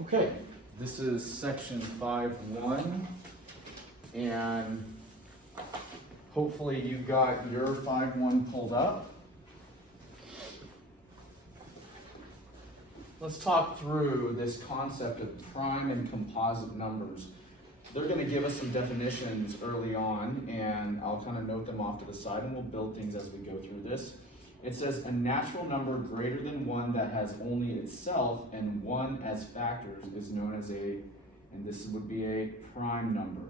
Okay, this is section 5.1, and hopefully you got your 5.1 pulled up. Let's talk through this concept of prime and composite numbers. They're going to give us some definitions early on, and I'll kind of note them off to the side, and we'll build things as we go through this. It says a natural number greater than 1 that has only itself and 1 as factors is known as and this would be a prime number,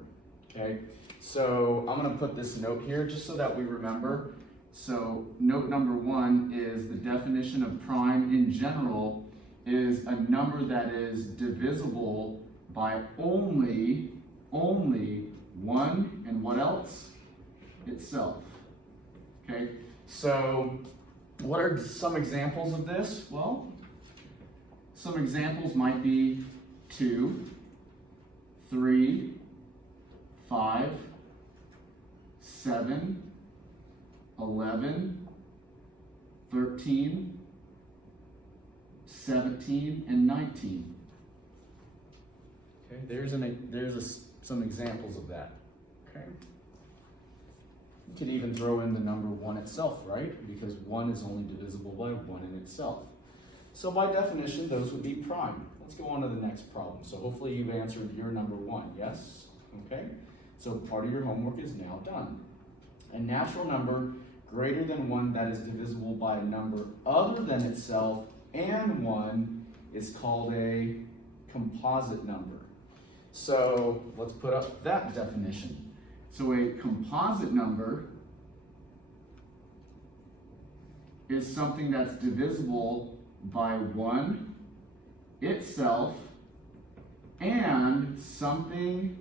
okay? So I'm going to put this note here just so that we remember. So note number 1 is the definition of prime in general is a number that is divisible by only 1 and what else? Itself, okay? So what are some examples of this? Well, some examples might be 2, 3, 5, 7, 11, 13, 17, and 19. Okay, there's some examples of that. Okay. You could even throw in the number 1 itself, right? Because 1 is only divisible by 1 in itself. So by definition, those would be prime. Let's go on to the next problem. So hopefully you've answered your number 1, yes? Okay, so part of your homework is now done. A natural number greater than 1 that is divisible by a number other than itself and 1 is called a composite number. So let's put up that definition. So a composite number is something that's divisible by 1 itself and something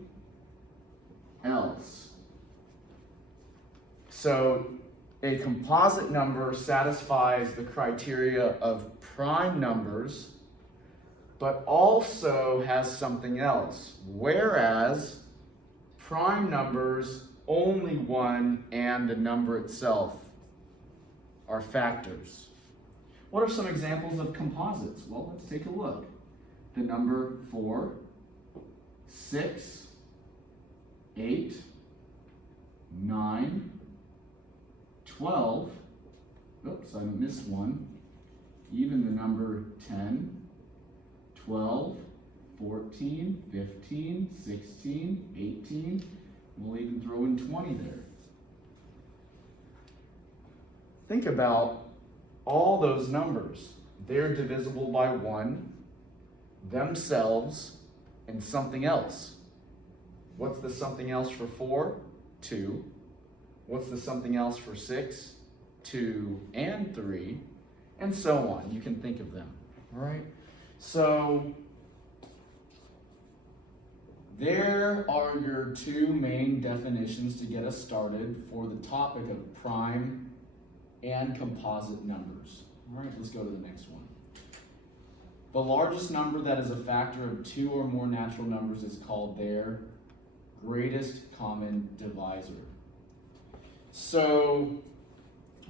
else. So a composite number satisfies the criteria of prime numbers, but also has something else, whereas prime numbers, only 1 and the number itself are factors. What are some examples of composites? Well, let's take a look. The number 4, 6, 8, 9, 12, oops, I missed one, even the number 10, 12, 14, 15, 16, 18, we'll even throw in 20 there. Think about all those numbers. They're divisible by 1, themselves, and something else. What's the something else for 4? 2. What's the something else for 6? 2 and 3, and so on. You can think of them, all right? So there are your two main definitions to get us started for the topic of prime and composite numbers. All right, let's go to the next one. The largest number that is a factor of 2 or more natural numbers is called their greatest common divisor. So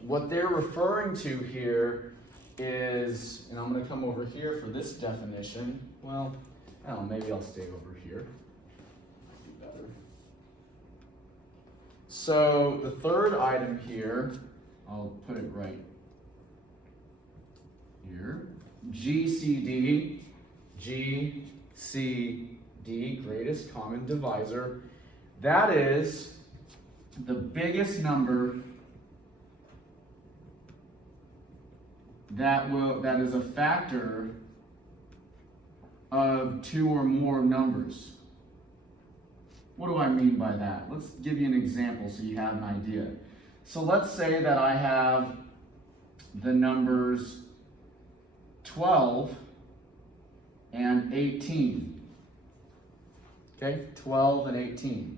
what they're referring to here is, and I'm going to come over here for this definition. Well, I don't know, maybe I'll stay over here. Do better. So the third item here, I'll put it right here. GCD, greatest common divisor. That is the biggest number that is a factor of 2 or more numbers. What do I mean by that? Let's give you an example so you have an idea. So let's say that I have the numbers 12 and 18. Okay, 12 and 18.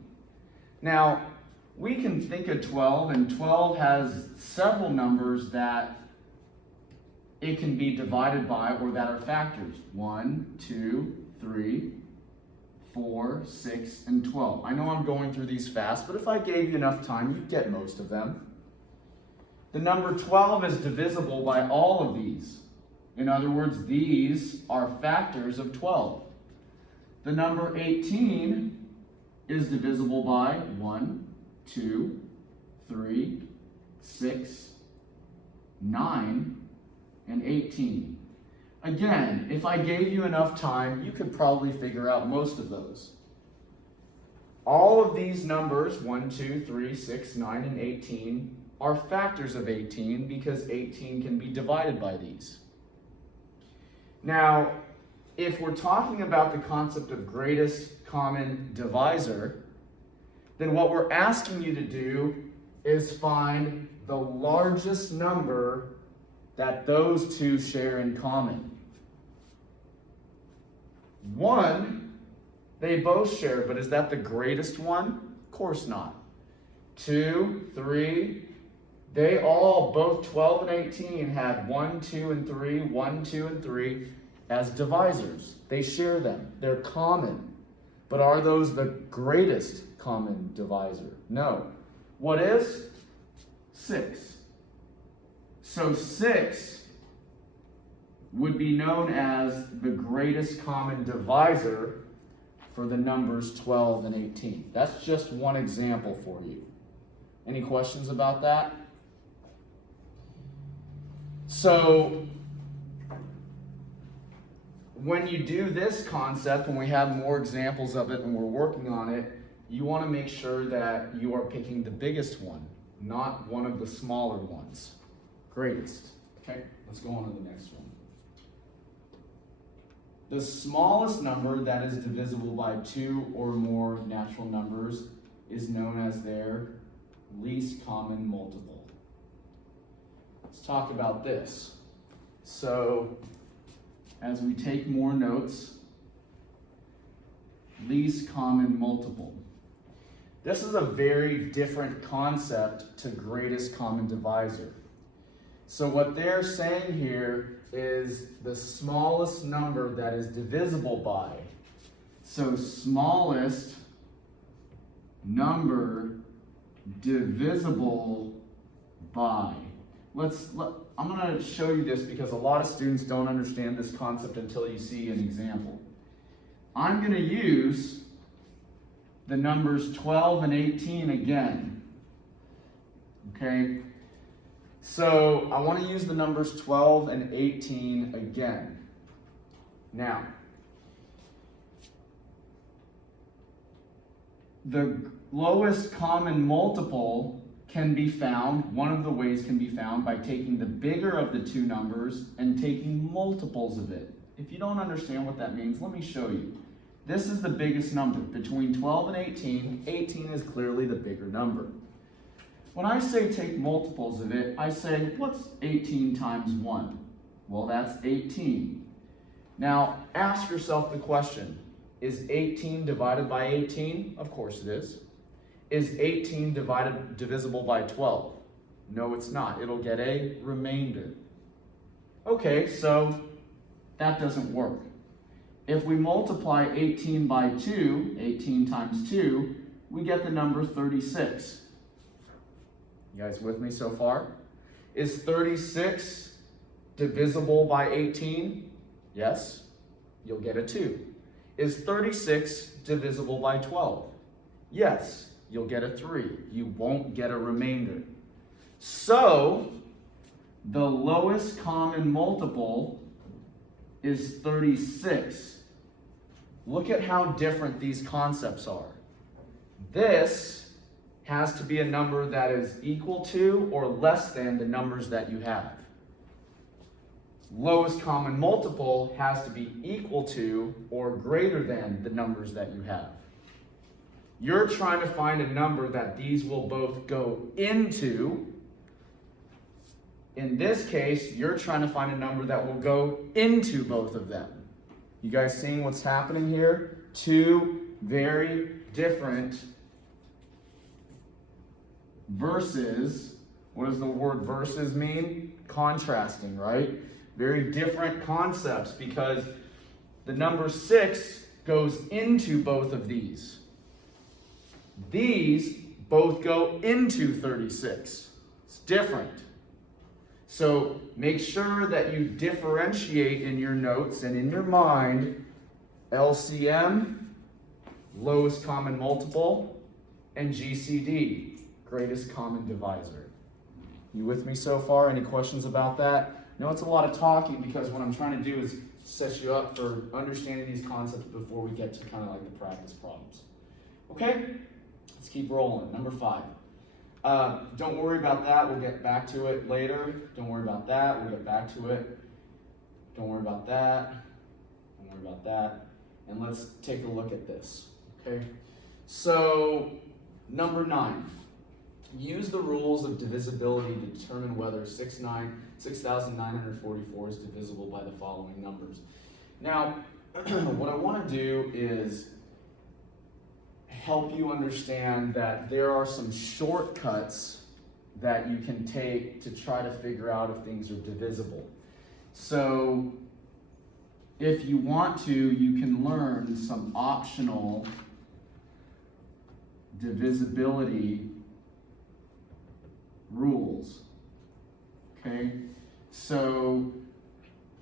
Now, we can think of 12, and 12 has several numbers that it can be divided by or that are factors. 1, 2, 3, 4, 6, and 12. I know I'm going through these fast, but if I gave you enough time, you'd get most of them. The number 12 is divisible by all of these. In other words, these are factors of 12. The number 18 is divisible by 1, 2, 3, 6, 9, and 18. Again, if I gave you enough time, you could probably figure out most of those. All of these numbers, 1, 2, 3, 6, 9, and 18, are factors of 18 because 18 can be divided by these. Now, if we're talking about the concept of greatest common divisor, then what we're asking you to do is find the largest number that those two share in common. 1, they both share, but is that the greatest one? Of course not. 2, 3, they all, both 12 and 18, have 1, 2, and 3, 1, 2, and 3 as divisors. They share them. They're common. But are those the greatest common divisor? No. What is? 6. So 6 would be known as the greatest common divisor for the numbers 12 and 18. That's just one example for you. Any questions about that? So when you do this concept, when we have more examples of it and we're working on it, you want to make sure that you are picking the biggest one, not one of the smaller ones. Greatest. Okay, let's go on to the next one. The smallest number that is divisible by 2 or more natural numbers is known as their least common multiple. Let's talk about this. So, as we take more notes, least common multiple. This is a very different concept to greatest common divisor. So what they're saying here is the smallest number that is divisible by. So smallest number divisible by. I'm going to show you this because a lot of students don't understand this concept until you see an example. I'm going to use the numbers 12 and 18 again. Okay? So I want to use the numbers 12 and 18 again. Now, the lowest common multiple can be found, one of the ways can be found by taking the bigger of the two numbers and taking multiples of it. If you don't understand what that means, let me show you. This is the biggest number. Between 12 and 18, 18 is clearly the bigger number. When I say take multiples of it, I say, what's 18 times 1? Well, that's 18. Now, ask yourself the question, is 18 divided by 18? Of course it is. Is 18 divisible by 12? No, it's not. It'll get a remainder. Okay, so that doesn't work. If we multiply 18 by 2, 18 times 2, we get the number 36. You guys with me so far? Is 36 divisible by 18? Yes. You'll get a 2. Is 36 divisible by 12? Yes. You'll get a 3. You won't get a remainder. So, the lowest common multiple is 36. Look at how different these concepts are. This has to be a number that is equal to or less than the numbers that you have. Lowest common multiple has to be equal to or greater than the numbers that you have. You're trying to find a number that these will both go into. In this case, you're trying to find a number that will go into both of them. You guys seeing what's happening here? Two very different verses. What does the word verses mean? Contrasting, right? Very different concepts because the number 6 goes into both of these. These both go into 36. It's different. So make sure that you differentiate in your notes and in your mind LCM, lowest common multiple, and GCD, greatest common divisor. You with me so far? Any questions about that? I know it's a lot of talking because what I'm trying to do is set you up for understanding these concepts before we get to kind of like the practice problems. Okay? Let's keep rolling. Number 5. Don't worry about that. We'll get back to it later. Don't worry about that. We'll get back to it. Don't worry about that. Don't worry about that. And let's take a look at this. Okay? So, number 9. Use the rules of divisibility to determine whether 6,944 is divisible by the following numbers. Now, what I want to do is help you understand that there are some shortcuts that you can take to try to figure out if things are divisible. So, if you want to, you can learn some optional divisibility rules. Okay, so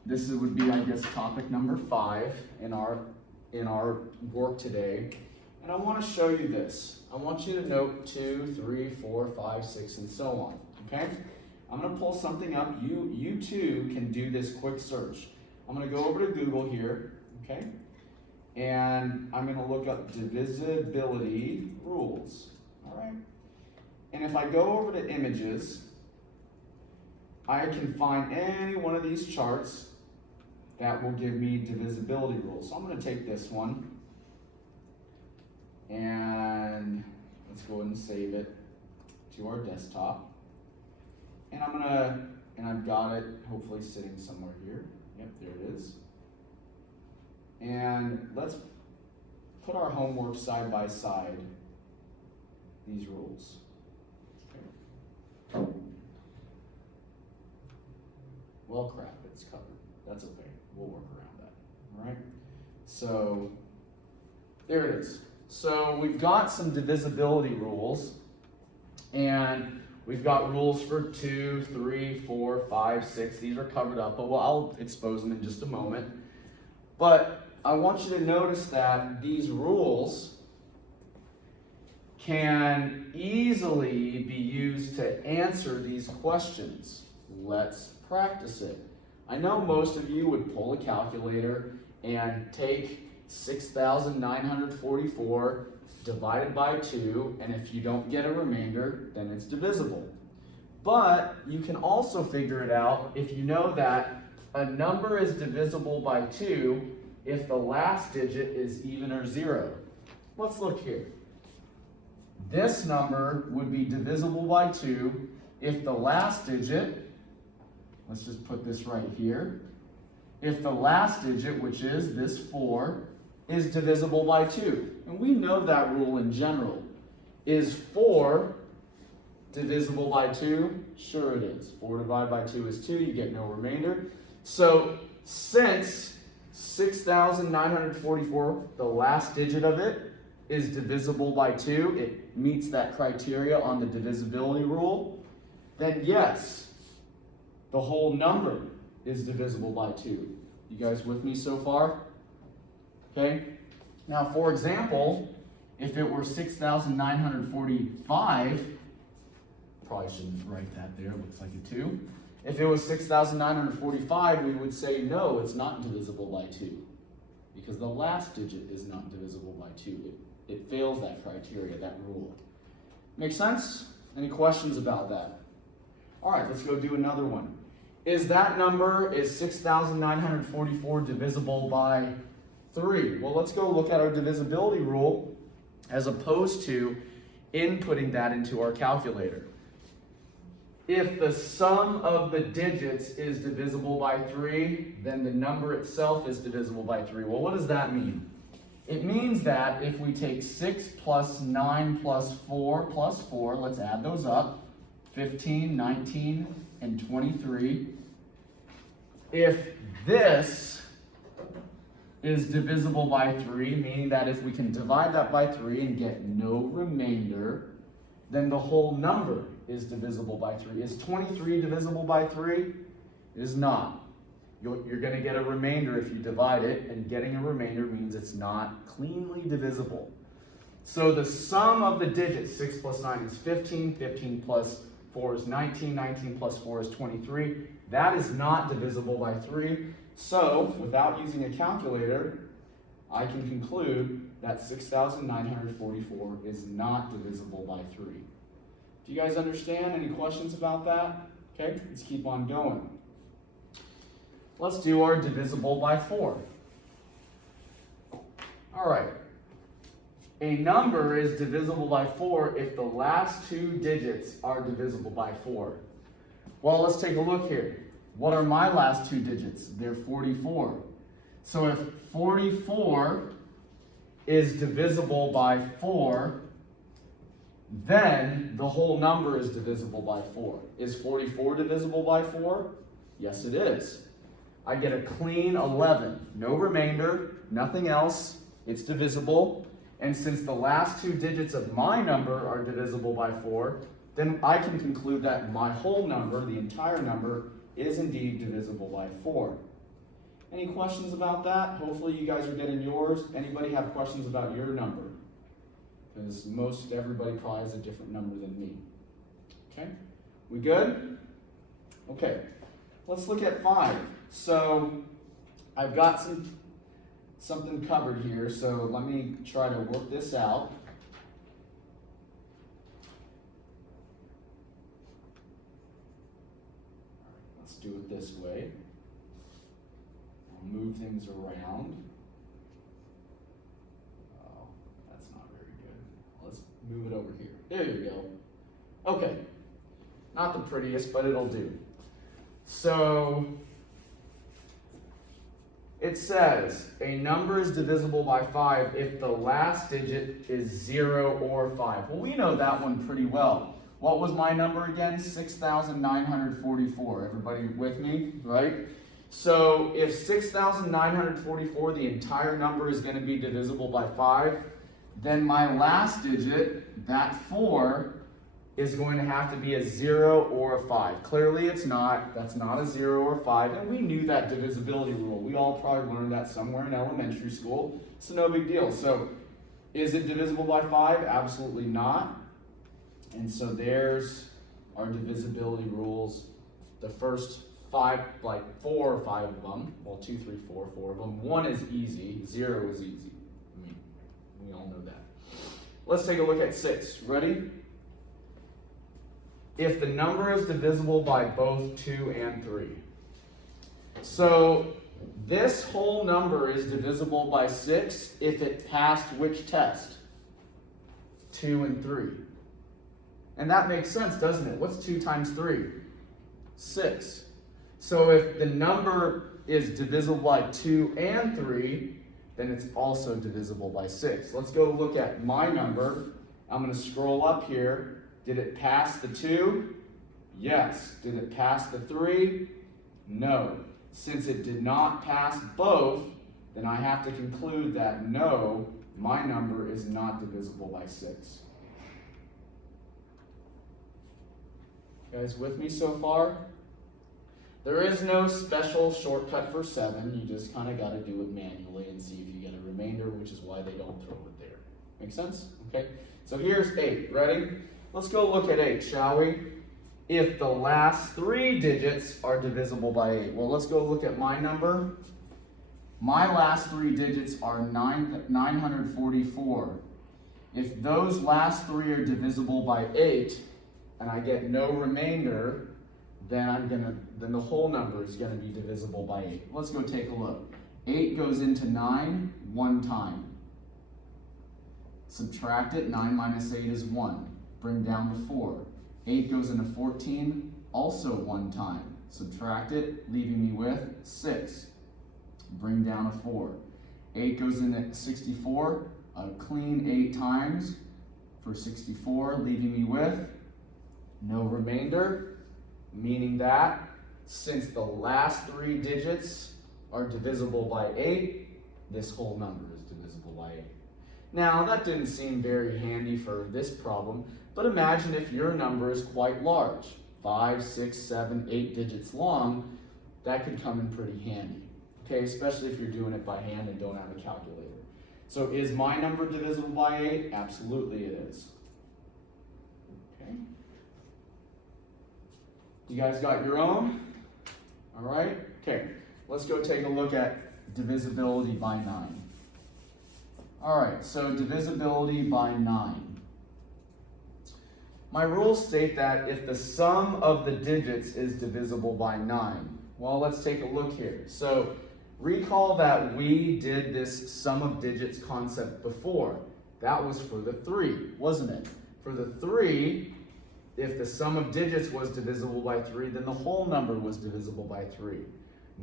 this would be, I guess, topic number 5 in our work today. And I want to show you this. I want you to note 2, 3, 4, 5, 6, and so on. Okay? I'm going to pull something up. You too can do this quick search. I'm going to go over to Google here. Okay? And I'm going to look up divisibility rules. All right? And if I go over to images, I can find any one of these charts that will give me divisibility rules. So I'm going to take this one and let's go ahead and save it to our desktop. And I've got it hopefully sitting somewhere here. Yep, there it is. And let's put our homework side by side, these rules. Well, crap, it's covered. That's okay. We'll work around that. All right? So, there it is. So, we've got some divisibility rules, and we've got rules for 2, 3, 4, 5, 6. These are covered up, but I'll expose them in just a moment. But I want you to notice that these rules can easily be used to answer these questions. Let's practice it. I know most of you would pull a calculator and take 6,944 divided by 2, and if you don't get a remainder, then it's divisible. But you can also figure it out if you know that a number is divisible by 2 if the last digit is even or 0. Let's look here. This number would be divisible by 2 if the last digit, let's just put this right here, if the last digit, which is this 4, is divisible by 2. And we know that rule in general. Is 4 divisible by 2? Sure it is. 4 divided by 2 is 2, you get no remainder. So since 6,944, the last digit of it, is divisible by 2, it meets that criteria on the divisibility rule, then yes, the whole number is divisible by 2. You guys with me so far? Okay. Now, for example, if it were 6,945, probably shouldn't write that there, looks like a 2. If it was 6,945, we would say no, it's not divisible by 2, because the last digit is not divisible by 2. It fails that criteria, that rule. Make sense? Any questions about that? All right, let's go do another one. Is 6,944 divisible by 3? Well, let's go look at our divisibility rule as opposed to inputting that into our calculator. If the sum of the digits is divisible by 3, then the number itself is divisible by 3. Well, what does that mean? It means that if we take 6 plus 9 plus 4 plus 4, let's add those up, 15, 19, and 23. If this is divisible by 3, meaning that if we can divide that by 3 and get no remainder, then the whole number is divisible by 3. Is 23 divisible by 3? It is not. You're going to get a remainder if you divide it, and getting a remainder means it's not cleanly divisible. So the sum of the digits, 6 plus 9 is 15, 15 plus 4 is 19, 19 plus 4 is 23. That is not divisible by 3. So, without using a calculator, I can conclude that 6,944 is not divisible by 3. Do you guys understand? Any questions about that? Okay, let's keep on going. Let's do our divisible by 4. All right. A number is divisible by 4 if the last two digits are divisible by 4. Well, let's take a look here. What are my last two digits? They're 44. So if 44 is divisible by 4, then the whole number is divisible by 4. Is 44 divisible by 4? Yes, it is. I get a clean 11. No remainder, nothing else. It's divisible. And since the last two digits of my number are divisible by 4, then I can conclude that my whole number, the entire number, is indeed divisible by 4. Any questions about that? Hopefully you guys are getting yours. Anybody have questions about your number? Because most everybody probably has a different number than me. Okay, we good? Okay, let's look at 5. So I've got something covered here, so let me try to work this out. Let's do it this way. I'll move things around. Oh, that's not very good. Let's move it over here. There you go. Okay, not the prettiest, but it'll do. So it says a number is divisible by 5 if the last digit is 0 or 5. Well, we know that one pretty well. What was my number again? 6,944. Everybody with me, right? So if 6,944, the entire number is going to be divisible by 5, then my last digit, that 4, is going to have to be a 0 or a 5. Clearly it's not. That's not a 0 or 5, and we knew that divisibility rule. We all probably learned that somewhere in elementary school. It's no big deal. So is it divisible by 5? Absolutely not. And so there's our divisibility rules. The first 5, like 4 or 5 of them. Well, 2, 3, 4, 4 of them. 1 is easy. 0 is easy. I mean, we all know that. Let's take a look at 6. Ready? If the number is divisible by both 2 and 3. So this whole number is divisible by 6 if it passed which test? 2 and 3. And that makes sense, doesn't it? What's 2 times 3? 6. So if the number is divisible by 2 and 3, then it's also divisible by 6. Let's go look at my number. I'm going to scroll up here. Did it pass the 2? Yes. Did it pass the 3? No. Since it did not pass both, then I have to conclude that no, my number is not divisible by 6. You guys with me so far? There is no special shortcut for 7. You just kind of got to do it manually and see if you get a remainder, which is why they don't throw it there. Make sense? Okay. So here's 8. Ready? Let's go look at 8, shall we? If the last 3 digits are divisible by 8. Well, let's go look at my number. My last 3 digits are 944. If those last 3 are divisible by 8, and I get no remainder, then the whole number is going to be divisible by 8. Let's go take a look. 8 goes into 9 one time. Subtract it. 9 minus 8 is 1. Bring down the 4. 8 goes into 14, also one time. Subtract it, leaving me with 6. Bring down a 4. 8 goes into 64, a clean 8 times for 64, leaving me with no remainder, meaning that since the last 3 digits are divisible by 8, this whole number is divisible by 8. Now, that didn't seem very handy for this problem, but imagine if your number is quite large, 5, 6, 7, 8 digits long, that could come in pretty handy, okay, especially if you're doing it by hand and don't have a calculator. So is my number divisible by 8? Absolutely it is. Okay. You guys got your own? All right, okay, let's go take a look at divisibility by 9. All right, so divisibility by 9. My rules state that if the sum of the digits is divisible by 9. Well, let's take a look here. So recall that we did this sum of digits concept before. That was for the 3, wasn't it? For the 3, if the sum of digits was divisible by 3, then the whole number was divisible by 3.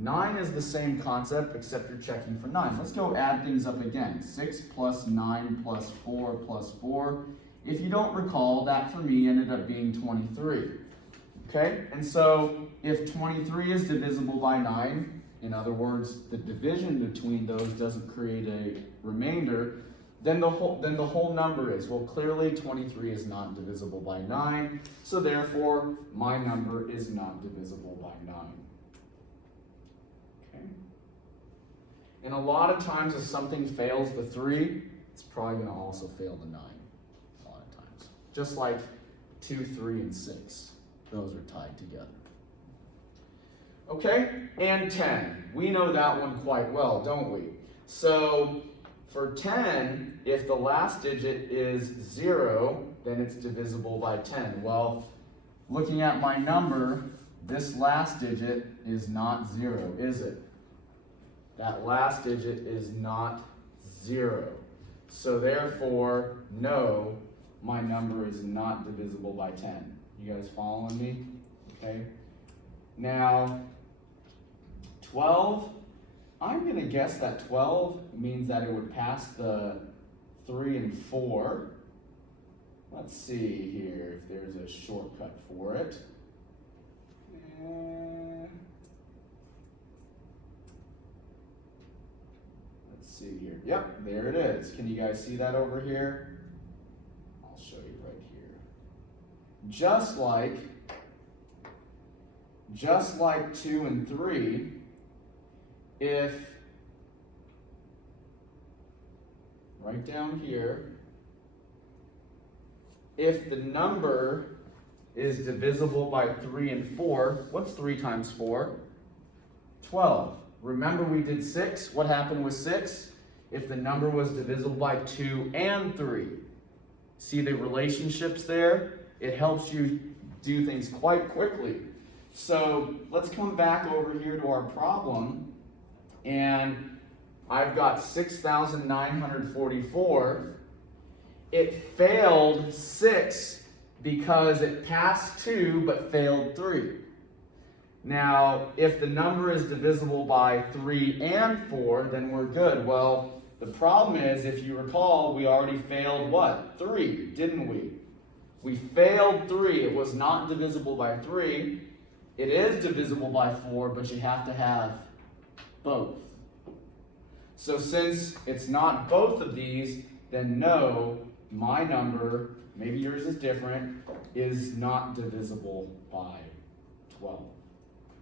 9 is the same concept, except you're checking for 9. Let's go add things up again. 6 plus 9 plus 4 plus 4. If you don't recall, that for me ended up being 23. Okay? And so if 23 is divisible by 9, in other words, the division between those doesn't create a remainder, then the whole number is. Well, clearly 23 is not divisible by 9, so therefore my number is not divisible by 9. And a lot of times if something fails the 3, it's probably going to also fail the 9 a lot of times. Just like 2, 3, and 6. Those are tied together. Okay, and 10. We know that one quite well, don't we? So for 10, if the last digit is 0, then it's divisible by 10. Well, looking at my number, this last digit is not 0, is it? That last digit is not 0. So therefore, no, my number is not divisible by 10. You guys following me? Okay. Now, 12, I'm going to guess that 12 means that it would pass the 3 and 4. Let's see here if there's a shortcut for it. See here. Yep, there it is. Can you guys see that over here? I'll show you right here. Just like 2 and 3, if right down here, if the number is divisible by 3 and 4, what's 3 times 4? 12. Remember we did 6. What happened with 6? If the number was divisible by 2 and 3. See the relationships there? It helps you do things quite quickly. So let's come back over here to our problem. And I've got 6,944. It failed 6 because it passed 2 but failed 3. Now, if the number is divisible by 3 and 4, then we're good. Well, the problem is, if you recall, we already failed what? 3, didn't we? We failed 3. It was not divisible by 3. It is divisible by 4, but you have to have both. So since it's not both of these, then no, my number, maybe yours is different, is not divisible by 12.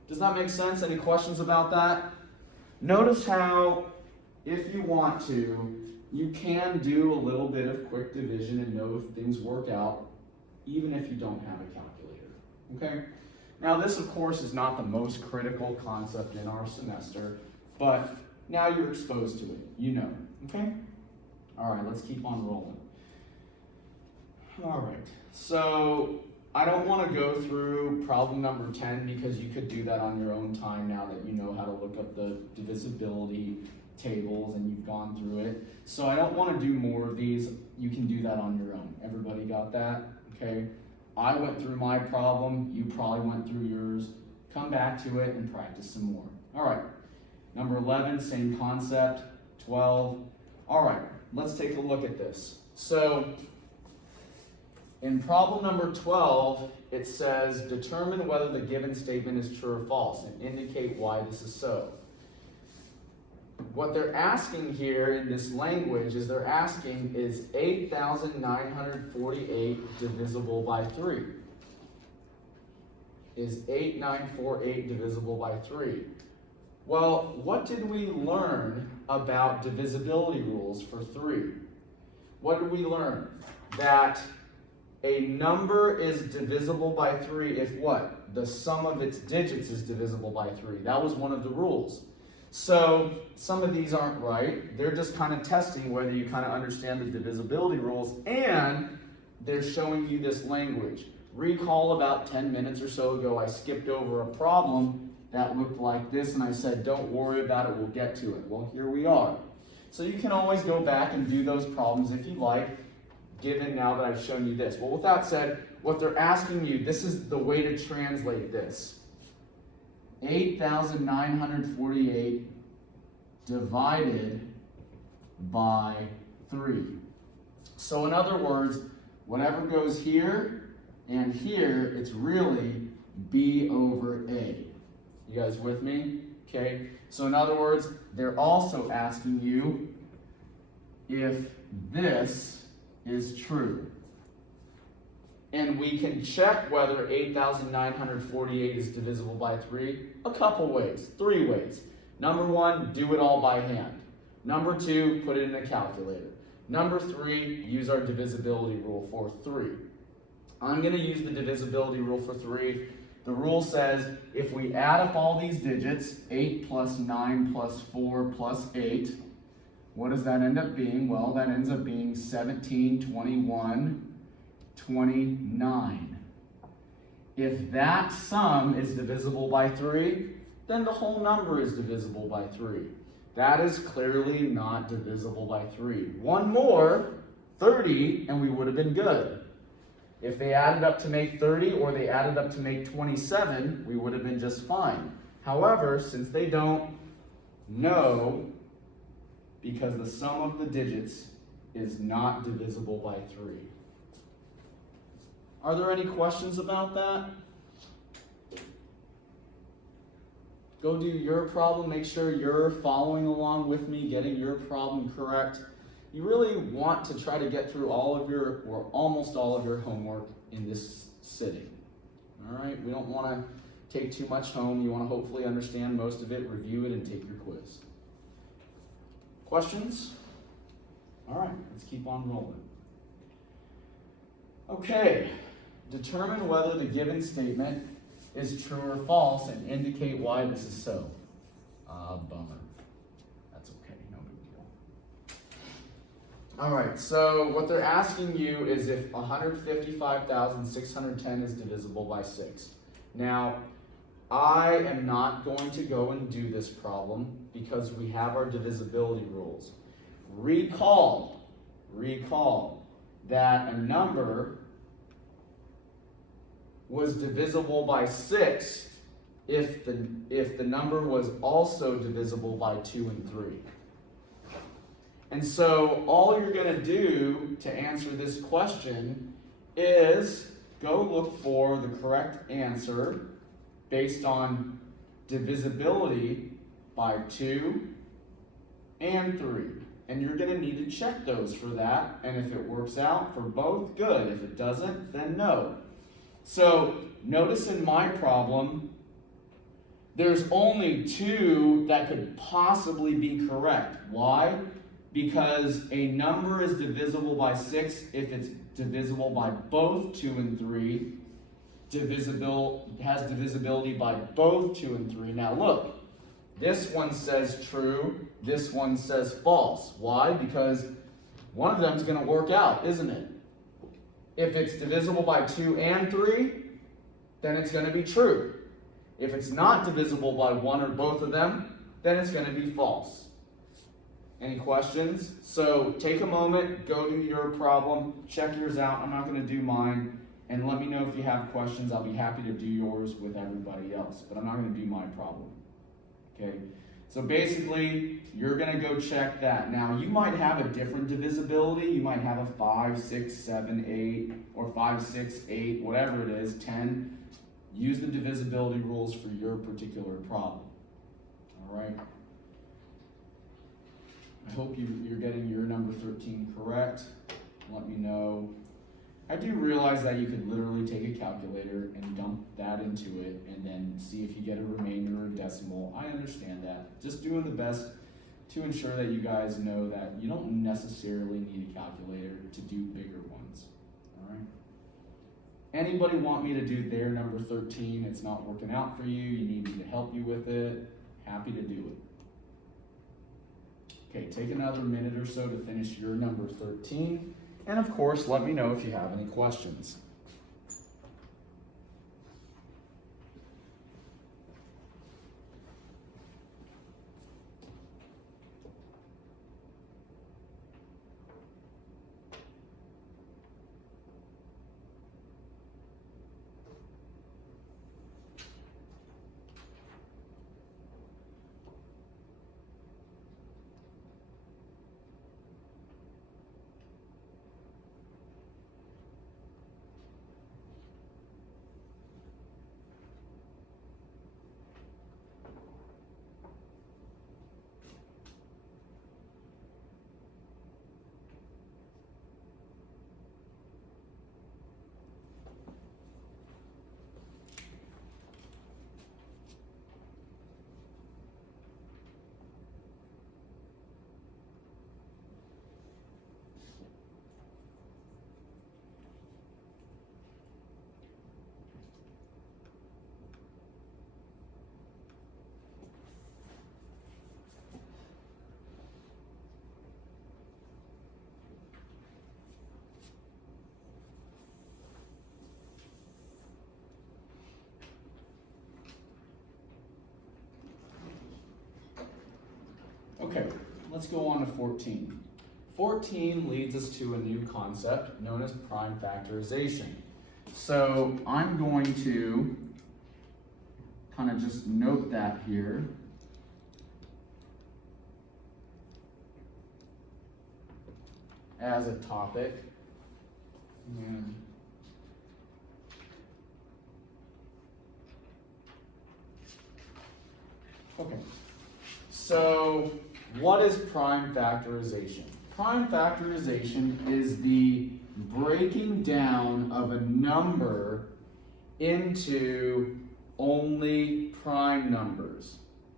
Does that make sense? Any questions about that? Notice how, if you want to, you can do a little bit of quick division and know if things work out, even if you don't have a calculator. Okay? Now this, of course, is not the most critical concept in our semester, but now you're exposed to it. You know. Okay? All right, let's keep on rolling. All right, so I don't want to go through problem number 10 because you could do that on your own time now that you know how to look up the divisibility tables and you've gone through it. So I don't want to do more of these. You can do that on your own. Everybody got that? Okay. I went through my problem. You probably went through yours. Come back to it and practice some more. All right. Number 11, same concept. 12. All right. Let's take a look at this. So in problem number 12, it says, determine whether the given statement is true or false and indicate why this is so. what they're asking here in this language is they're asking, is 8,948 divisible by 3? Is 8948 divisible by 3? Well, what did we learn about divisibility rules for 3? What did we learn? That a number is divisible by 3 if what? The sum of its digits is divisible by 3. That was one of the rules. So some of these aren't right. They're just kind of testing whether you kind of understand the divisibility rules, and they're showing you this language. Recall about 10 minutes or so ago, I skipped over a problem that looked like this, and I said, don't worry about it, we'll get to it. Well, here we are. So you can always go back and do those problems if you like, given now that I've shown you this. Well, with that said, what they're asking you, this is the way to translate this. 8,948 divided by 3. So in other words, whatever goes here and here, it's really B over A. You guys with me? Okay. So in other words, they're also asking you if this is true. And we can check whether 8,948 is divisible by 3 a couple ways, 3 ways. Number 1, do it all by hand. Number 2, put it in a calculator. Number 3, use our divisibility rule for 3. I'm going to use the divisibility rule for 3. The rule says if we add up all these digits, 8 plus 9 plus 4 plus 8, what does that end up being? Well, that ends up being 17, 21, 29. If that sum is divisible by 3, then the whole number is divisible by 3. That is clearly not divisible by 3. One more, 30, and we would have been good. If they added up to make 30 or they added up to make 27, we would have been just fine. However, since they don't know, because the sum of the digits is not divisible by 3. Are there any questions about that? Go do your problem. Make sure you're following along with me, getting your problem correct. You really want to try to get through all of your, or almost all of your homework in this sitting. All right? We don't want to take too much home. You want to hopefully understand most of it, review it, and take your quiz. Questions? All right, let's keep on rolling. Okay, determine whether the given statement is true or false and indicate why this is so. Bummer. That's okay, no big deal. All right, so what they're asking you is if 155,610 is divisible by 6. Now, I am not going to go and do this problem because we have our divisibility rules. Recall that a number was divisible by 6 if the number was also divisible by 2 and 3. And so all you're going to do to answer this question is go look for the correct answer based on divisibility by 2 and 3. And you're going to need to check those for that. And if it works out for both, good. If it doesn't, then no. So notice in my problem, there's only 2 that could possibly be correct. Why? Because a number is divisible by 6 if it's divisible by both 2 and 3. Has divisibility by both 2 and 3. Now look, this one says true, this one says false. Why? Because one of them is going to work out, isn't it? If it's divisible by 2 and 3, then it's going to be true. If it's not divisible by one or both of them, then it's going to be false. Any questions? So take a moment, go do your problem, check yours out. I'm not going to do mine. And let me know if you have questions. I'll be happy to do yours with everybody else. But I'm not going to do my problem. Okay? So basically, you're going to go check that. Now, you might have a different divisibility. You might have a 5, 6, 7, 8, or 5, 6, 8, whatever it is, 10. Use the divisibility rules for your particular problem. All right? I hope you're getting your number 13 correct. Let me know. I do realize that you could literally take a calculator and dump that into it and then see if you get a remainder or decimal. I understand that. Just doing the best to ensure that you guys know that you don't necessarily need a calculator to do bigger ones. All right. Anybody want me to do their number 13? It's not working out for you. You need me to help you with it. Happy to do it. Okay, take another minute or so to finish your number 13. And of course, let me know if you have any questions. Okay, let's go on to 14. 14 leads us to a new concept known as prime factorization. So I'm going to kind of just note that here. As a topic. And okay, so what is prime factorization? Prime factorization is the breaking down of a number into only prime numbers.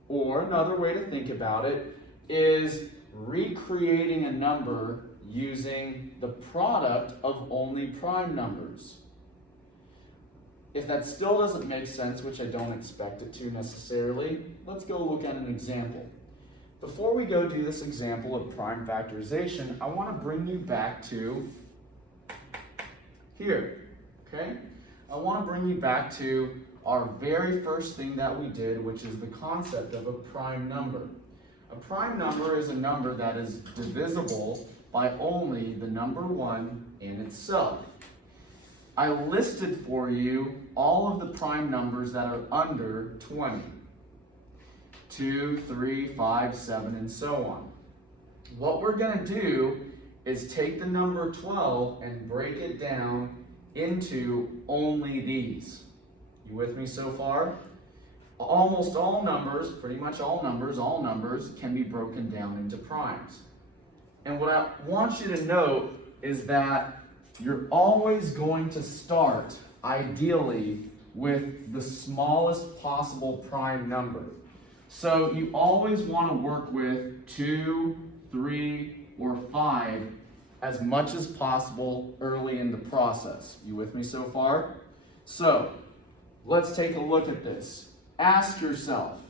Or another way to think about it is recreating a number using the product of only prime numbers. If that still doesn't make sense, which I don't expect it to necessarily, let's go look at an example. Before we go do this example of prime factorization, I want to bring you back to here, okay? I want to bring you back to our very first thing that we did, which is the concept of a prime number. A prime number is a number that is divisible by only the number 1 in itself. I listed for you all of the prime numbers that are under 20. 2, 3, 5, 7, and so on. What we're going to do is take the number 12 and break it down into only these. You with me so far? Almost all numbers, pretty much all numbers can be broken down into primes. And what I want you to note is that you're always going to start, ideally, with the smallest possible prime number. So you always want to work with 2, 3, or 5 as much as possible early in the process. You with me so far? So let's take a look at this. Ask yourself,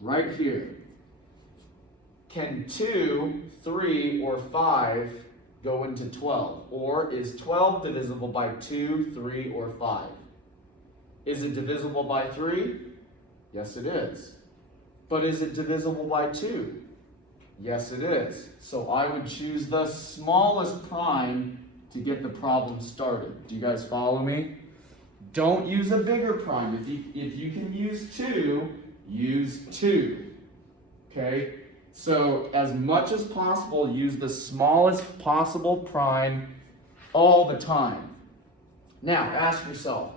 right here, can 2, 3, or 5 go into 12? Or is 12 divisible by 2, 3, or 5? Is it divisible by 3? Yes, it is. But is it divisible by 2? Yes, it is. So I would choose the smallest prime to get the problem started. Do you guys follow me? Don't use a bigger prime. If you can use 2, use 2. Okay? So as much as possible, use the smallest possible prime all the time. Now, ask yourself,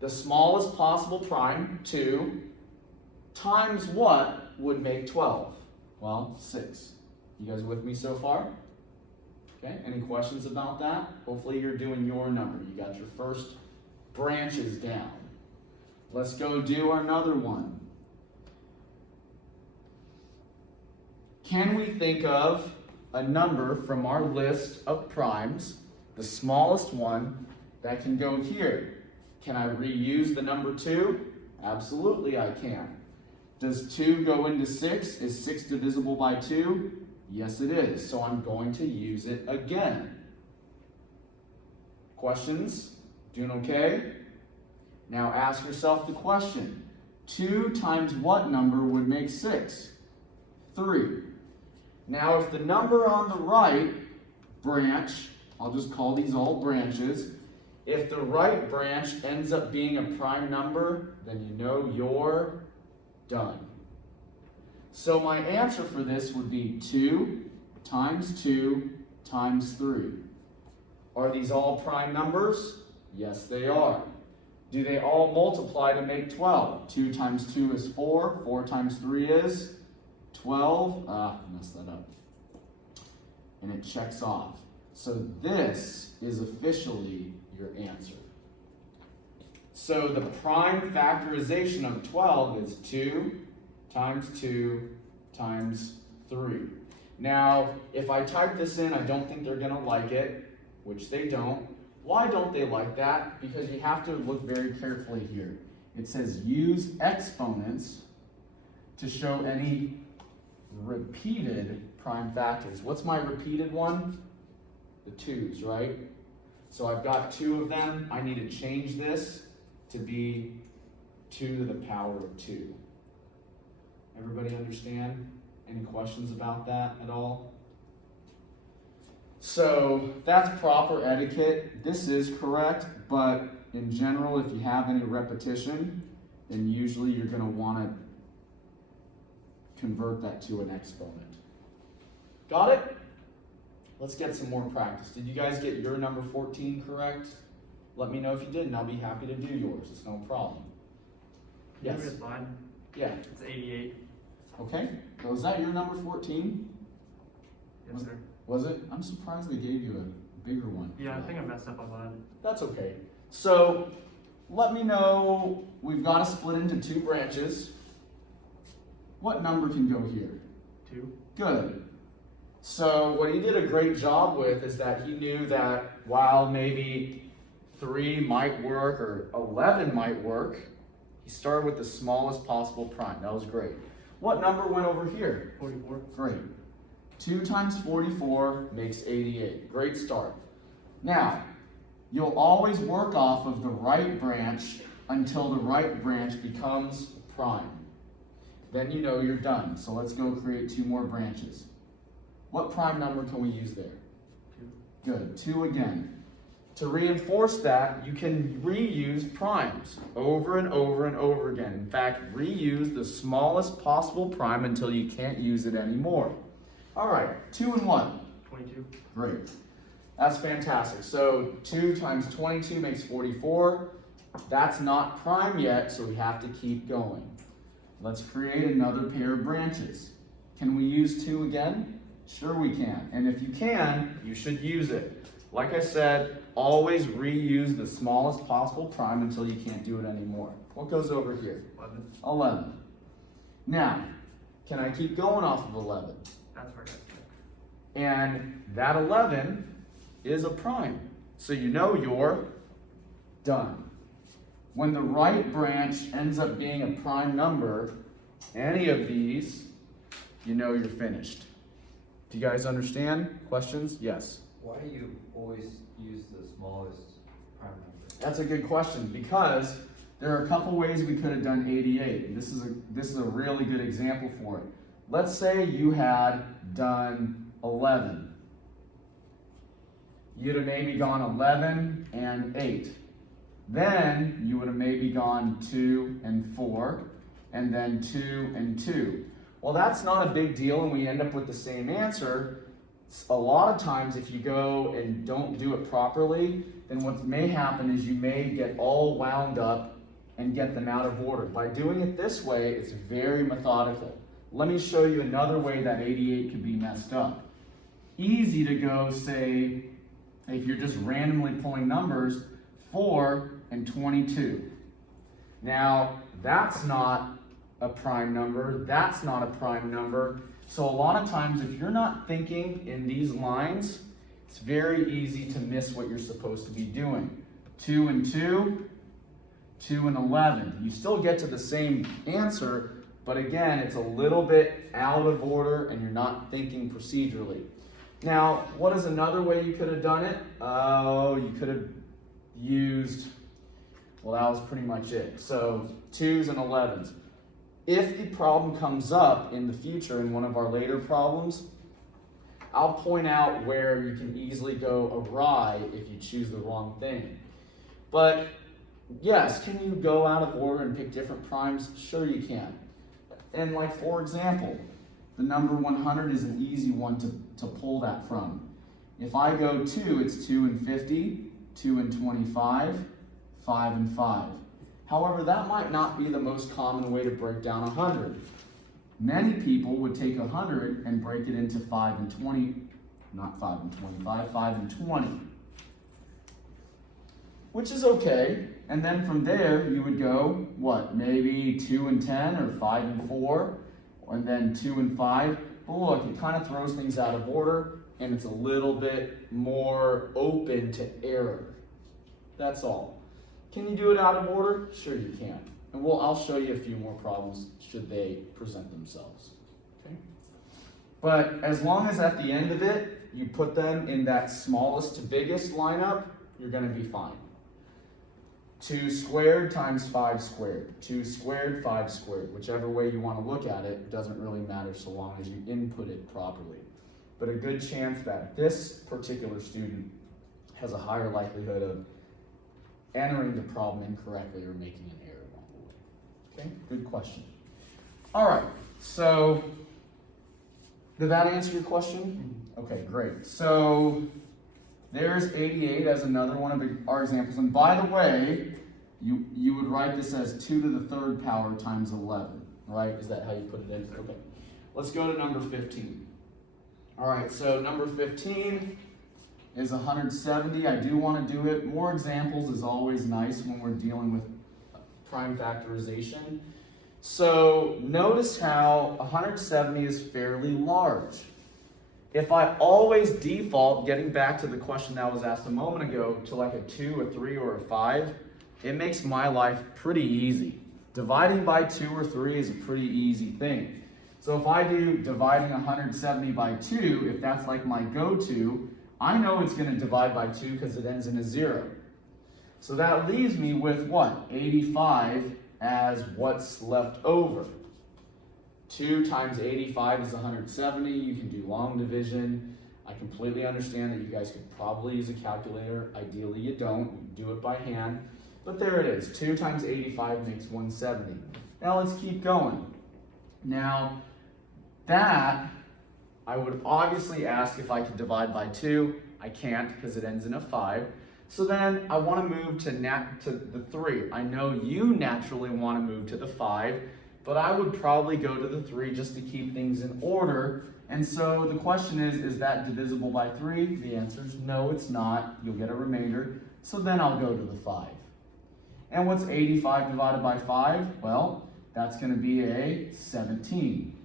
the smallest possible prime, 2, times what would make 12? Well, 6. You guys with me so far? Okay, any questions about that? Hopefully you're doing your number. You got your first branches down. Let's go do another one. Can we think of a number from our list of primes, the smallest one, that can go here? Can I reuse the number 2? Absolutely I can. Does 2 go into 6? Is 6 divisible by 2? Yes it is, so I'm going to use it again. Questions? Doing okay? Now ask yourself the question. 2 times what number would make 6? 3. Now if the number on the right branch, I'll just call these all branches, if the right branch ends up being a prime number, then you know you're done. So my answer for this would be 2 times 2 times 3. Are these all prime numbers? Yes, they are. Do they all multiply to make 12? 2 times 2 is 4. 4 times 3 is 12. Messed that up. And it checks off. So this is officially your answer. So the prime factorization of 12 is 2 times 2 times 3. Now, if I type this in, I don't think they're going to like it, which they don't. Why don't they like that? Because you have to look very carefully here. It says use exponents to show any repeated prime factors. What's my repeated one? The 2's, right? So I've got 2 of them. I need to change this to be 2 to the power of 2. Everybody understand? Any questions about that at all? So that's proper etiquette. This is correct, but in general, if you have any repetition, then usually you're going to want to convert that to an exponent. Got it? Let's get some more practice. Did you guys get your number 14 correct? Let me know if you did, and I'll be happy to do yours. It's no problem. Yes? Mine. Yeah. It's 88. Okay. Was that your number 14? Yes, sir. Was it? I'm surprised they gave you a bigger one. Yeah, I think I messed up on mine. That's okay. So, let me know, we've got to split into 2 branches. What number can go here? 2. Good. So what he did a great job with is that he knew that while maybe 3 might work or 11 might work, he started with the smallest possible prime. That was great. What number went over here? 44. Great. 2 times 44 makes 88. Great start. Now, you'll always work off of the right branch until the right branch becomes a prime. Then you know you're done. So let's go create 2 more branches. What prime number can we use there? 2. Good, 2 again. To reinforce that, you can reuse primes over and over and over again. In fact, reuse the smallest possible prime until you can't use it anymore. All right, 2 and 1. 22. Great. That's fantastic. So 2 times 22 makes 44. That's not prime yet, so we have to keep going. Let's create another pair of branches. Can we use 2 again? Sure we can. And if you can, you should use it. Like I said, always reuse the smallest possible prime until you can't do it anymore. What goes over here? 11. 11. Now, can I keep going off of 11? That's where I got checked. And that 11 is a prime. So you know you're done. When the right branch ends up being a prime number, any of these, you know you're finished. Do you guys understand? Questions? Yes. Why do you always use the smallest prime number? That's a good question, because there are a couple ways we could have done 88. And this is a really good example for it. Let's say you had done 11. You'd have maybe gone 11 and 8. Then you would have maybe gone 2 and 4, and then 2 and 2. Well, that's not a big deal, and we end up with the same answer. A lot of times, if you go and don't do it properly, then what may happen is you may get all wound up and get them out of order. By doing it this way, it's very methodical. let me show you another way that 88 could be messed up. Easy to go say, if you're just randomly pulling numbers, 4 and 22. Now, that's not a prime number, that's not a prime number. So a lot of times, if you're not thinking in these lines, it's very easy to miss what you're supposed to be doing. 2 and 2, 2 and 11. You still get to the same answer, but again, it's a little bit out of order and you're not thinking procedurally. Now, what is another way you could have done it? Oh, you could have used, well, that was pretty much it. So 2s and 11s. If the problem comes up in the future in one of our later problems, I'll point out where you can easily go awry if you choose the wrong thing. But yes, can you go out of order and pick different primes? Sure you can. And like, for example, the number 100 is an easy one to pull that from. If I go 2, it's 2 and 50, 2 and 25, 5 and 5. However, that might not be the most common way to break down 100. Many people would take 100 and break it into 5 and 20, not 5 and 25, 5 and 20. Which is okay. And then from there, you would go, what, maybe 2 and 10 or 5 and 4, and then 2 and 5. But look, it kind of throws things out of order, and it's a little bit more open to error. That's all. Can you do it out of order? Sure you can. And I'll show you a few more problems should they present themselves. Okay? But as long as at the end of it, you put them in that smallest to biggest lineup, you're going to be fine. 2 squared times 5 squared. 2 squared, 5 squared. Whichever way you want to look at it, doesn't really matter so long as you input it properly. But a good chance that this particular student has a higher likelihood of entering the problem incorrectly or making an error along the way. Okay, good question. All right, so did that answer your question? Okay, great. So there's 88 as another one of our examples. And by the way, you would write this as 2 to the 3rd power times 11, right? Is that how you put it in? Okay. Let's go to number 15. All right, so number 15 is 170. I do want to do it. More examples is always nice when we're dealing with prime factorization. So notice how 170 is fairly large. If I always default, getting back to the question that was asked a moment ago, to like a 2, a 3, or a 5, it makes my life pretty easy. Dividing by 2 or 3 is a pretty easy thing. So if I do dividing 170 by 2, if that's like my go-to, I know it's going to divide by 2 because it ends in a 0. So that leaves me with what? 85 as what's left over. 2 times 85 is 170. You can do long division. I completely understand that you guys could probably use a calculator. Ideally you don't. You do it by hand. But there it is. 2 times 85 makes 170. Now let's keep going. Now that, I would obviously ask if I could divide by 2. I can't because it ends in a 5. So then I want to move to the 3. I know you naturally want to move to the 5, but I would probably go to the 3 just to keep things in order. And so the question is that divisible by 3? The answer is no, it's not. You'll get a remainder. So then I'll go to the 5. And what's 85 divided by 5? Well, that's going to be a 17.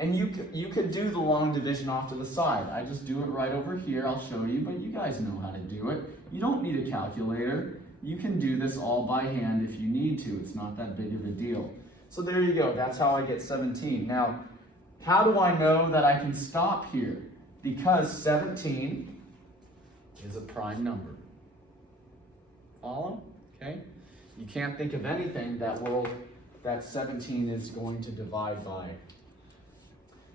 And you could do the long division off to the side. I just do it right over here. I'll show you, but you guys know how to do it. You don't need a calculator. You can do this all by hand if you need to. It's not that big of a deal. So there you go. That's how I get 17. Now, how do I know that I can stop here? Because 17 is a prime number. Follow? Okay? You can't think of anything that 17 is going to divide by.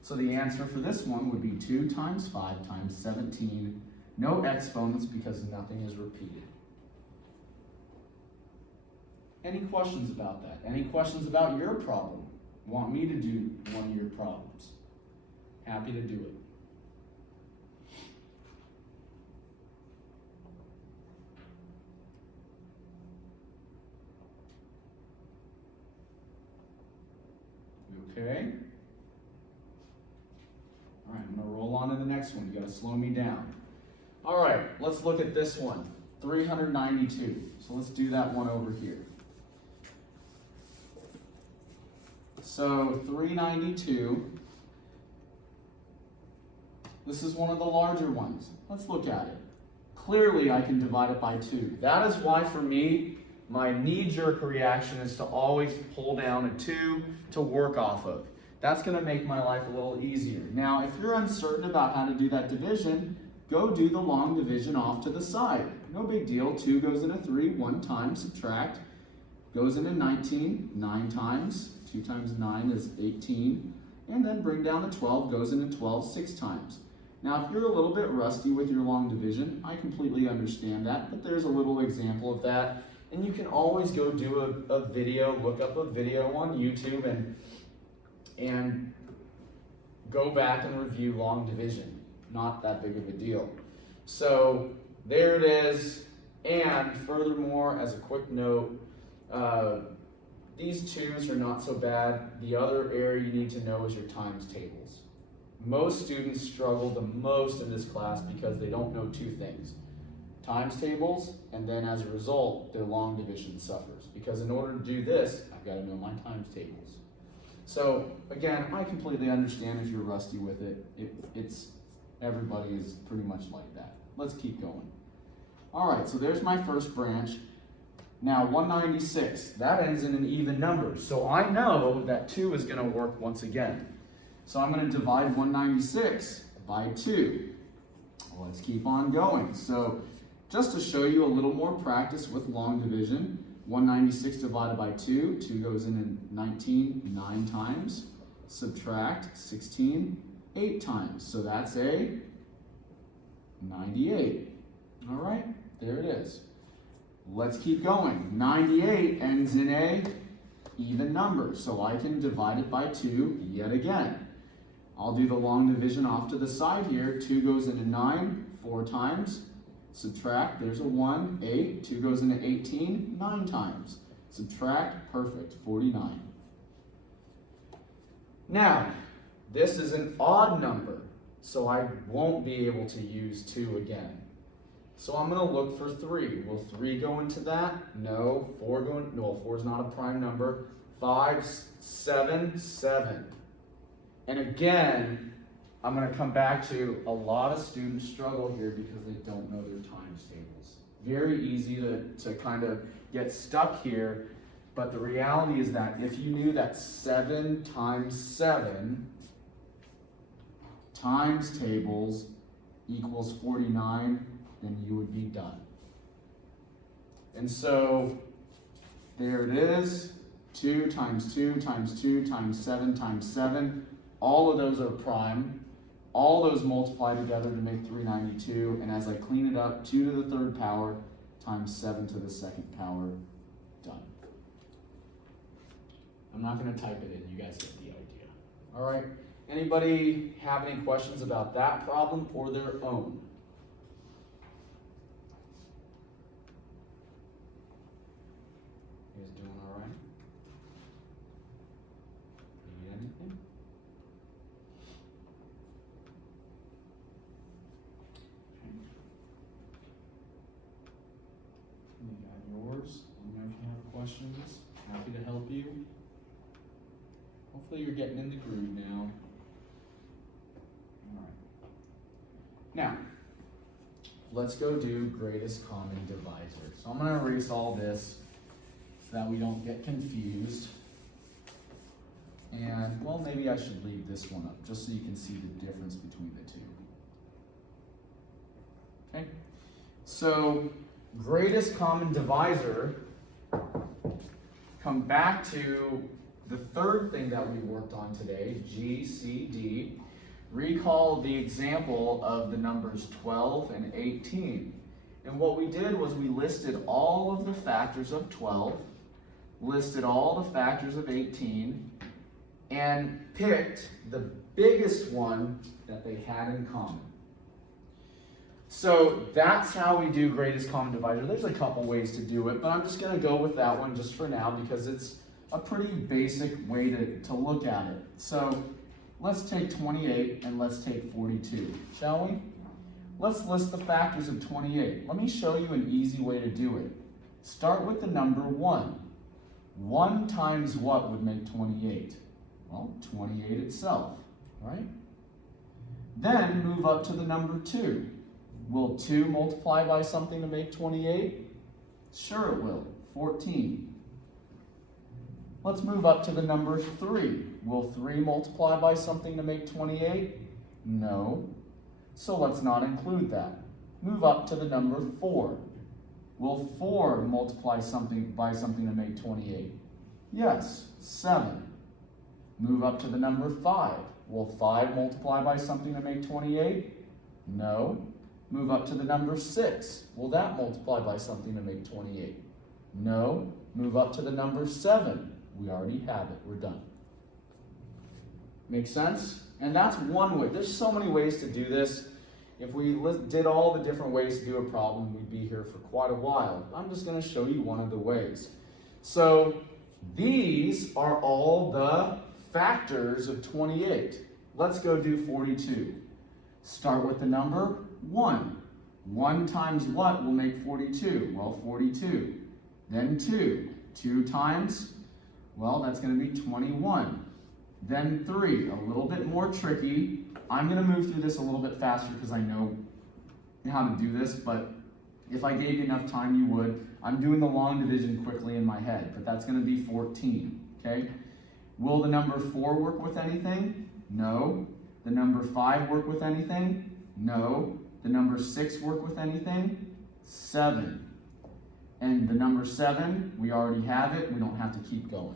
So the answer for this one would be 2 times 5 times 17. No exponents because nothing is repeated. Any questions about that? Any questions about your problem? Want me to do one of your problems? Happy to do it. next one. You gotta slow me down. All right, let's look at this one, 392. So let's do that one over here. So 392, this is one of the larger ones. Let's look at it. Clearly I can divide it by 2. That is why for me, my knee-jerk reaction is to always pull down a 2 to work off of. That's going to make my life a little easier. Now, if you're uncertain about how to do that division, go do the long division off to the side. No big deal. 2 goes into 3 1 time, subtract. Goes into 19 9 times. 2 times 9 is 18. And then bring down the 12, goes into 12 6 times. Now, if you're a little bit rusty with your long division, I completely understand that, but there's a little example of that. And you can always go do a video, look up a video on YouTube and go back and review long division. Not that big of a deal. So there it is. And furthermore, as a quick note, these 2s are not so bad. The other area you need to know is your times tables. Most students struggle the most in this class because they don't know 2 things. Times tables, and then as a result, their long division suffers. Because in order to do this, I've got to know my times tables. So again, I completely understand if you're rusty with it. Everybody is pretty much like that. Let's keep going. All right, so there's my first branch. Now 196, that ends in an even number. So I know that 2 is going to work once again. So I'm going to divide 196 by 2. Let's keep on going. So just to show you a little more practice with long division, 196 divided by 2, 2 goes in 19 9 times, subtract 16 8 times. So that's a 98. All right, there it is. Let's keep going. 98 ends in a even number, so I can divide it by 2 yet again. I'll do the long division off to the side here. 2 goes into 9 4 times. Subtract, there's a 1, 8. 2 goes into 18 9 times. Subtract, perfect, 49. Now, this is an odd number, so I won't be able to use 2 again. So I'm going to look for 3. Will 3 go into that? No. 4 no, 4 is not a prime number. 5, 7, 7. And again, I'm going to come back to a lot of students struggle here because they don't know their times tables. Very easy to kind of get stuck here, but the reality is that if you knew that 7 times 7 times tables equals 49, then you would be done. And so there it is, 2 times 2 times 2 times 7 times 7. All of those are prime. All those multiply together to make 392. And as I clean it up, 2 to the 3rd power times 7 to the 2nd power, done. I'm not going to type it in. You guys get the idea. All right. Anybody have any questions about that problem or their own? You guys doing all right? Need anything? You got yours. Let me know if you have questions. Happy to help you. Hopefully you're getting in the groove now. All right. Now, let's go do greatest common divisor. So I'm going to erase all this so that we don't get confused. And, well, maybe I should leave this one up just so you can see the difference between the two. Okay? So, greatest common divisor, come back to the third thing that we worked on today, GCD. Recall the example of the numbers 12 and 18. And what we did was we listed all of the factors of 12, listed all the factors of 18, and picked the biggest one that they had in common. So that's how we do greatest common divisor. There's a couple ways to do it, but I'm just going to go with that one just for now because it's a pretty basic way to look at it. So Let's take 28 and let's take 42, shall we? Let's list the factors of 28. Let me show you an easy way to do it. Start with the number 1. 1 times what would make 28? Well, 28 itself, right? Then move up to the number 2. Will 2 multiply by something to make 28? Sure it will, 14. Let's move up to the number 3. Will 3 multiply by something to make 28? No. So let's not include that. Move up to the number 4. Will 4 multiply by something to make 28? Yes, 7. Move up to the number 5. Will 5 multiply by something to make 28? No. Move up to the number 6. Will that multiply by something to make 28? No. Move up to the number 7. We already have it. We're done. Make sense? And that's one way. There's so many ways to do this. If we did all the different ways to do a problem, we'd be here for quite a while. I'm just going to show you one of the ways. So these are all the factors of 28. Let's go do 42. Start with the number 1. 1 times what will make 42? Well, 42. Then 2. 2 times, well, that's going to be 21. Then 3, a little bit more tricky. I'm going to move through this a little bit faster because I know how to do this, but if I gave you enough time, you would. I'm doing the long division quickly in my head, but that's going to be 14, okay? Will the number 4 work with anything? No. The number 5 work with anything? No. The number 6 work with anything? 7. And the number 7, we already have it. We don't have to keep going.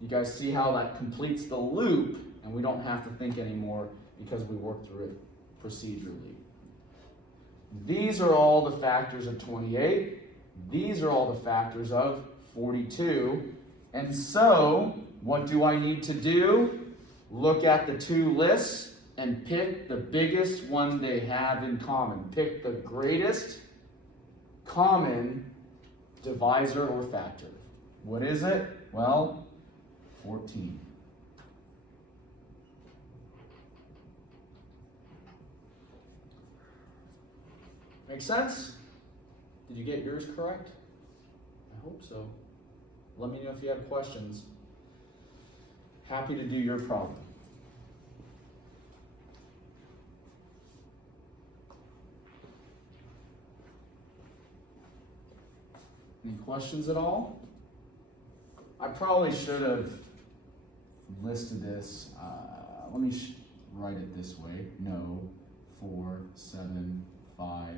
You guys see how that completes the loop, and we don't have to think anymore because we worked through it procedurally. These are all the factors of 28. These are all the factors of 42. And so, what do I need to do? Look at the 2 lists and pick the biggest one they have in common. Pick the greatest common divisor or factor. What is it? Well, 14. Make sense? Did you get yours correct? I hope so. Let me know if you have questions. Happy to do your problem. Any questions at all? I probably should have listed this. Let me write it this way. No, 4, 7, 5,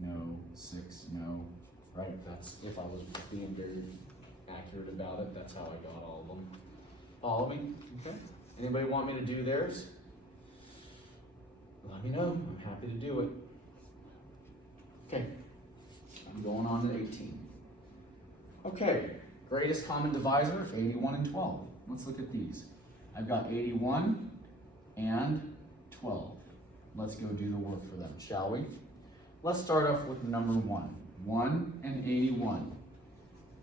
no, 6, no. Right? That's if I was being very accurate about it. That's how I got all of them. Follow me? Okay. Anybody want me to do theirs? Let me know. I'm happy to do it. Okay. I'm going on to 18. Okay. Greatest common divisor of 81 and 12. Let's look at these. I've got 81 and 12. Let's go do the work for them, shall we? Let's start off with number 1. 1 and 81.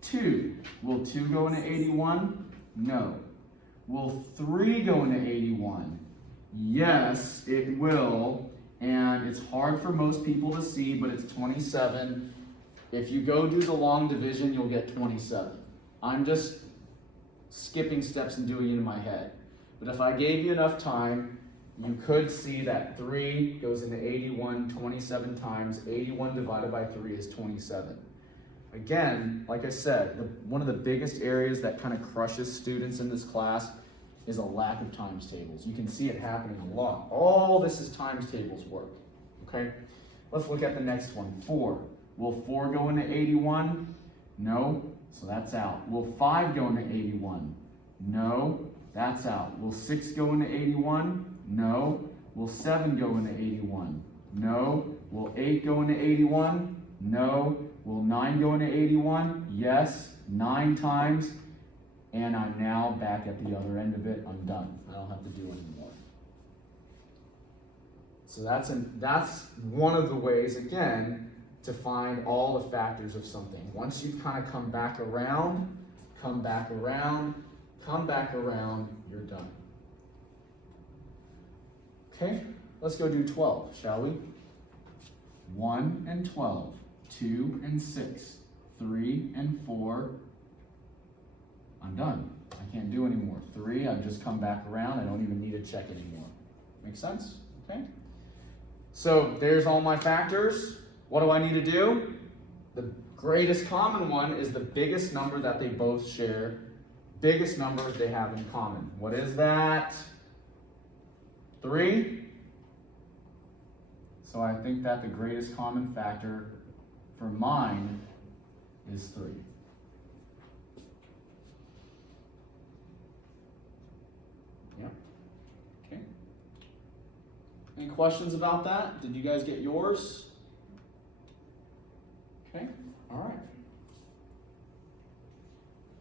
2. Will 2 go into 81? No. Will 3 go into 81? Yes, it will. And it's hard for most people to see, but it's 27. If you go do the long division, you'll get 27. I'm just skipping steps and doing it in my head. But if I gave you enough time, you could see that 3 goes into 81 27 times. 81 divided by 3 is 27. Again, like I said, one of the biggest areas that kind of crushes students in this class is a lack of times tables. You can see it happening a lot. All this is times tables work, okay? Let's look at the next one, 4. Will 4 go into 81? No, so that's out. Will 5 go into 81? No, that's out. Will 6 go into 81? No. Will 7 go into 81? No. Will 8 go into 81? No. Will 9 go into 81? Yes. 9 times. And I'm now back at the other end of it. I'm done. I don't have to do anymore. So that's one of the ways, again, to find all the factors of something. Once you've kind of come back around, you're done. Okay, let's go do 12, shall we? 1 and 12, 2 and 6, 3 and 4. I'm done. I can't do anymore. 3, I've just come back around. I don't even need to check anymore. Make sense? Okay. So there's all my factors. What do I need to do? The greatest common one is the biggest number that they both share. Biggest number they have in common. What is that? 3. So I think that the greatest common factor for mine is 3. Yeah. Okay. Any questions about that? Did you guys get yours? Okay. All right.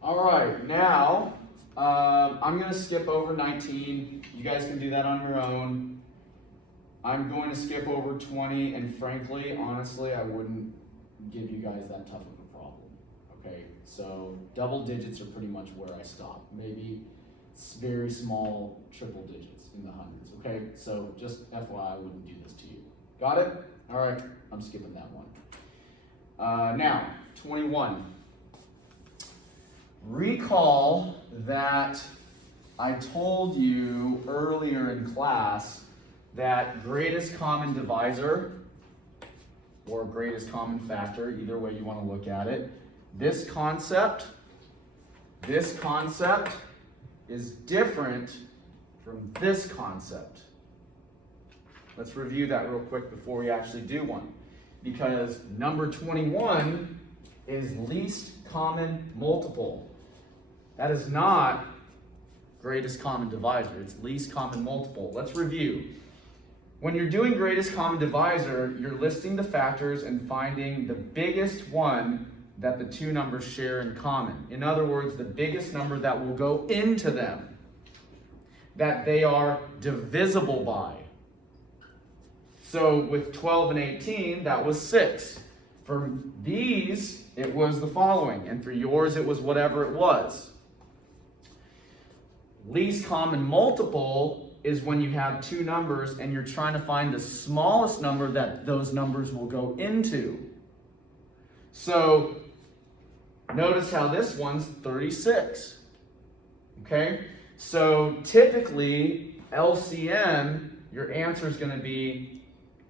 All right. Now, I'm going to skip over 19. You guys can do that on your own. I'm going to skip over 20, and frankly, honestly, I wouldn't give you guys that tough of a problem. Okay, so double digits are pretty much where I stop. Maybe very small triple digits in the hundreds. Okay, so just FYI, I wouldn't do this to you. Got it? All right, I'm skipping that one. Now, 21. Recall that I told you earlier in class that greatest common divisor, or greatest common factor, either way you want to look at it, this concept is different from this concept. Let's review that real quick before we actually do one. Because number 21 is least common multiple. That is not greatest common divisor, it's least common multiple. Let's review. When you're doing greatest common divisor, you're listing the factors and finding the biggest one that the two numbers share in common. In other words, the biggest number that will go into them, that they are divisible by. So with 12 and 18, that was 6. For these, it was the following, and for yours, it was whatever it was. Least common multiple is when you have two numbers and you're trying to find the smallest number that those numbers will go into. So notice how this one's 36. Okay? So typically, LCM, your answer is going to be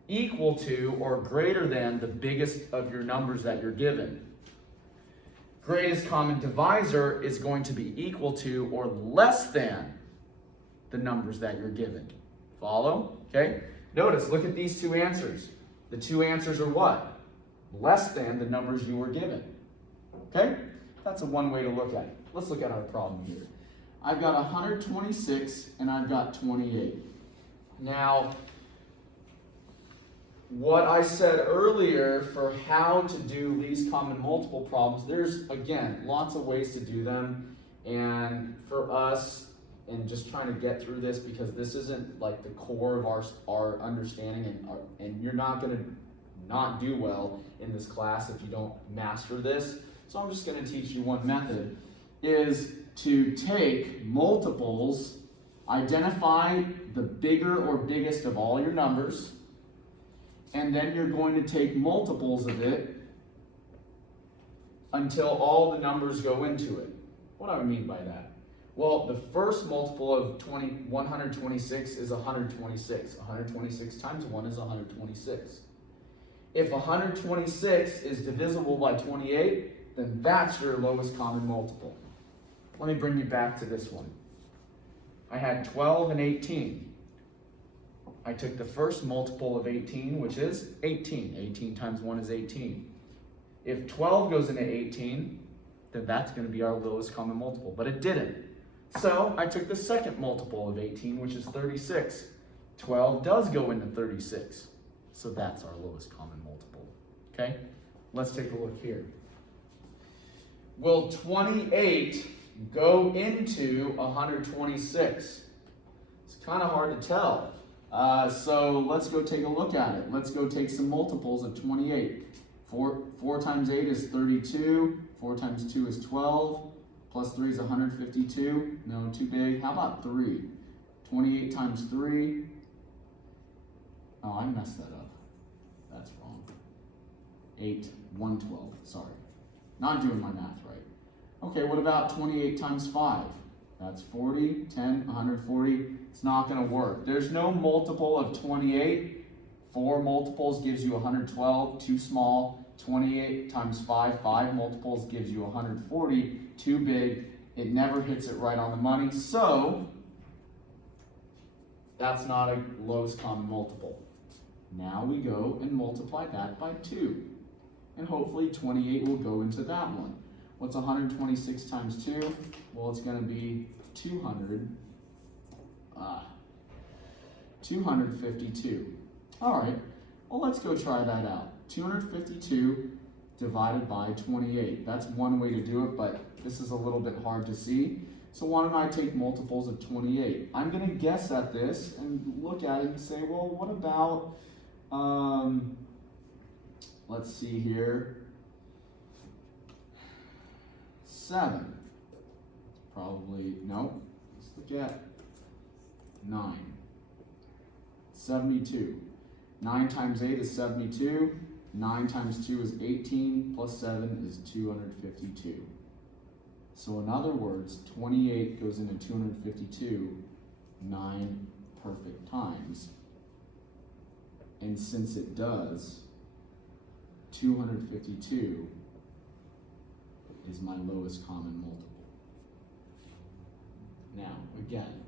equal to or greater than the biggest of your numbers that you're given. Greatest common divisor is going to be equal to or less than the numbers that you're given. Follow? Okay? Notice, look at these two answers. The two answers are what? Less than the numbers you were given. Okay? That's one way to look at it. Let's look at our problem here. I've got 126 and I've got 28. Now, what I said earlier for how to do least common multiple problems, there's, again, lots of ways to do them. And for us, and just trying to get through this, because this isn't like the core of our understanding, and you're not going to not do well in this class if you don't master this. So I'm just going to teach you one method, is to take multiples, identify the bigger or biggest of all your numbers, and then you're going to take multiples of it until all the numbers go into it. What do I mean by that? Well, the first multiple of 126 is 126. 126 times 1 is 126. If 126 is divisible by 28, then that's your lowest common multiple. Let me bring you back to this one. I had 12 and 18. I took the first multiple of 18, which is 18. 18 times 1 is 18. If 12 goes into 18, then that's going to be our lowest common multiple, but it didn't. So I took the second multiple of 18, which is 36. 12 does go into 36. So that's our lowest common multiple. Okay? Let's take a look here. Will 28 go into 126? It's kind of hard to tell. So let's go take a look at it. Let's go take some multiples of 28. 4 times 8 is 32. 4 times 2 is 12. Plus 3 is 152. No, too big. How about 3? 28 times 3 Oh, I messed that up. That's wrong. 8, 112, sorry. Not doing my math right. Okay, what about 28 times 5? That's 40, 10, 140. It's not gonna work. There's no multiple of 28. 4 multiples gives you 112, too small. 28 times 5, 5 multiples gives you 140, too big. It never hits it right on the money, so that's not a lowest common multiple. Now we go and multiply that by 2. And hopefully 28 will go into that one. What's 126 times 2? Well, it's gonna be 252. All right, well, let's go try that out. 252 divided by 28. That's one way to do it, but this is a little bit hard to see. So why don't I take multiples of 28? I'm gonna guess at this and look at it and say, well, what about, let's see here, 7. Probably, no, let's look at 9. 72. 9 times 8 is 72. 9 times 2 is 18, plus 7 is 252. So in other words, 28 goes into 252 9 perfect times. And since it does, 252 is my lowest common multiple. Now, again,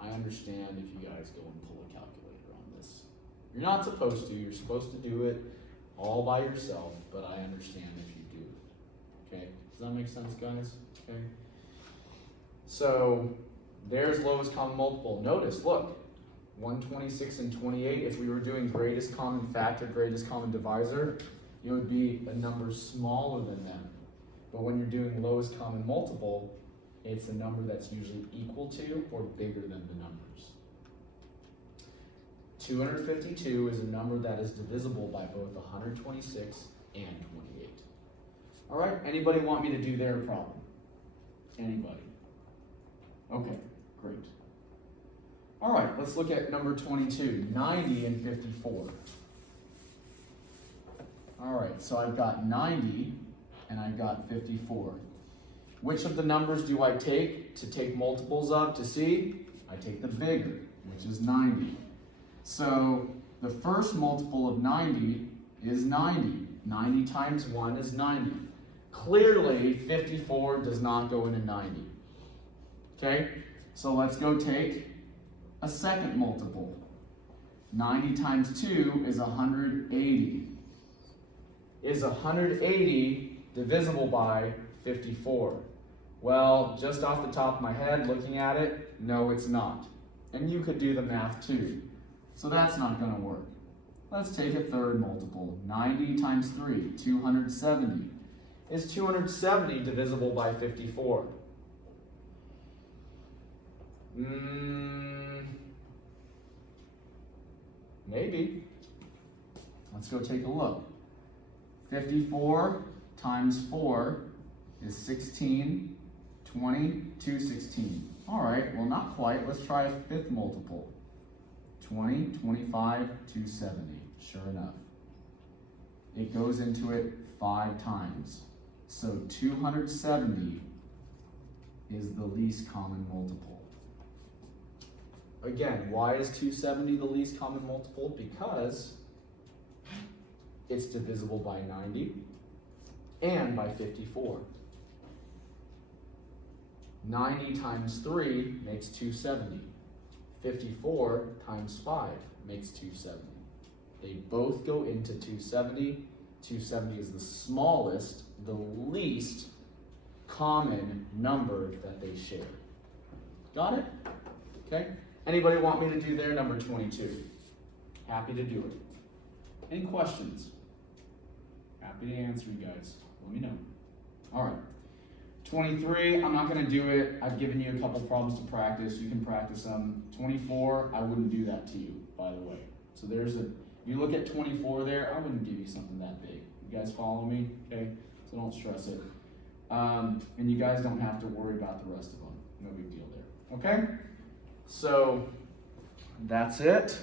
I understand if you guys go and pull a calculator on this. You're not supposed to. You're supposed to do it all by yourself, but I understand if you do it. Okay? Does that make sense, guys? Okay? So, there's lowest common multiple. Notice, look, 126 and 28, if we were doing greatest common factor, greatest common divisor, it would be a number smaller than them. But when you're doing lowest common multiple, it's a number that's usually equal to or bigger than the numbers. 252 is a number that is divisible by both 126 and 28. All right, anybody want me to do their problem? Anybody? Okay, great. All right, let's look at number 22, 90 and 54. All right, so I've got 90 and I've got 54. Which of the numbers do I take to take multiples of to see? I take the bigger, which is 90. So the first multiple of 90 is 90. 90 times 1 is 90. Clearly, 54 does not go into 90. Okay, so let's go take a second multiple. 90 times 2 is 180. Is 180 divisible by 54? Well, just off the top of my head, looking at it, no, it's not. And you could do the math too. So that's not going to work. Let's take a third multiple. 90 times 3, 270. Is 270 divisible by 54? Maybe. Let's go take a look. 54 times 4 is 16, 20, 216. All right, well, not quite. Let's try a fifth multiple. 20, 25, 270. Sure enough. It goes into it 5 times. So 270 is the least common multiple. Again, why is 270 the least common multiple? Because it's divisible by 90 and by 54. 90 times 3 makes 270. 54 times 5 makes 270. They both go into 270. 270 is the smallest, the least common number that they share. Got it? Okay. Anybody want me to do their number 22? Happy to do it. Any questions? Happy to answer you guys. Let me know. All right. 23, I'm not going to do it. I've given you a couple problems to practice. You can practice them. 24, I wouldn't do that to you, by the way. So you look at 24 there, I wouldn't give you something that big. You guys follow me? Okay? So don't stress it. And you guys don't have to worry about the rest of them. No big deal there. Okay? So that's it.